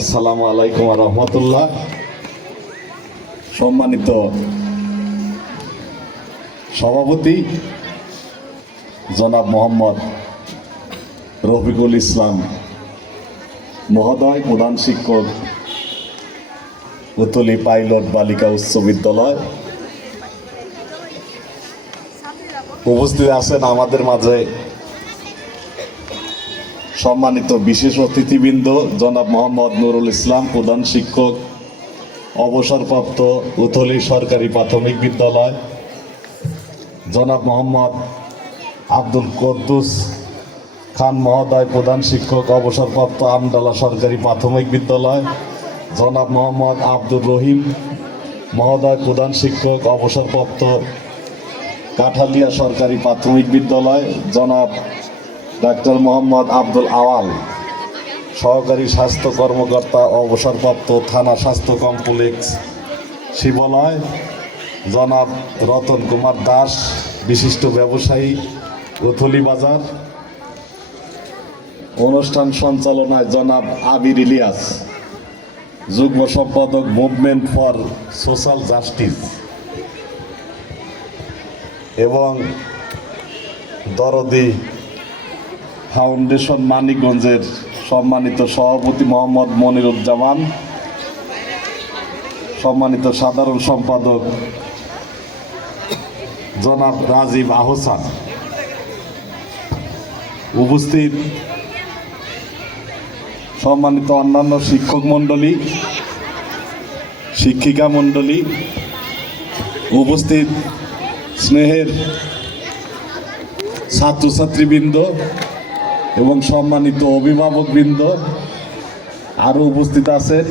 আসসালামু আলাইকুম ওয়া রাহমাতুল্লাহ। সম্মানিত সভাপতি জনাব মোহাম্মদ রফিকুল ইসলাম মহোদয়, প্রধান শিক্ষক উতলি পাইলট বালিকা উচ্চ বিদ্যালয়, উপস্থিত আছেন আমাদের মাঝে সম্মানিত বিশেষ অতিথিবৃন্দ জনাব মোহাম্মদ নুরুল ইসলাম, প্রধান শিক্ষক অবসরপ্রাপ্ত উতলি সরকারি প্রাথমিক বিদ্যালয়, জনাব মোহাম্মদ আব্দুল কুদ্দুস খান মহোদয়, প্রধান শিক্ষক অবসরপ্রাপ্ত আমডালা সরকারি প্রাথমিক বিদ্যালয়, জনাব মোহাম্মদ আব্দুর রহিম মহোদয়, প্রধান শিক্ষক অবসরপ্রাপ্ত কাঠালিয়া সরকারি প্রাথমিক বিদ্যালয়, জনাব ডাক্তার মোহাম্মদ আব্দুল আওয়াল সহকারী স্বাস্থ্য কর্মকর্তা অবসরপ্রাপ্ত থানা স্বাস্থ্য কমপ্লেক্স শিবালয়, জনাব রতন কুমার দাস বিশিষ্ট ব্যবসায়ী উথলি বাজার, অনুষ্ঠান সঞ্চালনায় জনাব আবির ইলিয়াস যুগ্ম সম্পাদক মুভমেন্ট ফর সোশ্যাল জাস্টিস এবং দরদি ফাউন্ডেশন মানিকগঞ্জের সম্মানিত সভাপতি মোহাম্মদ মনিরুজ্জামান, সম্মানিত সাধারণ সম্পাদক জনাব রাজীব আহসান, উপস্থিত সম্মানিত অন্যান্য শিক্ষক মণ্ডলী, শিক্ষিকা মণ্ডলী, উপস্থিত স্নেহের ছাত্রছাত্রীবৃন্দ এবং সম্মানিত অভিভাবকবৃন্দ, আরও উপস্থিত আছেন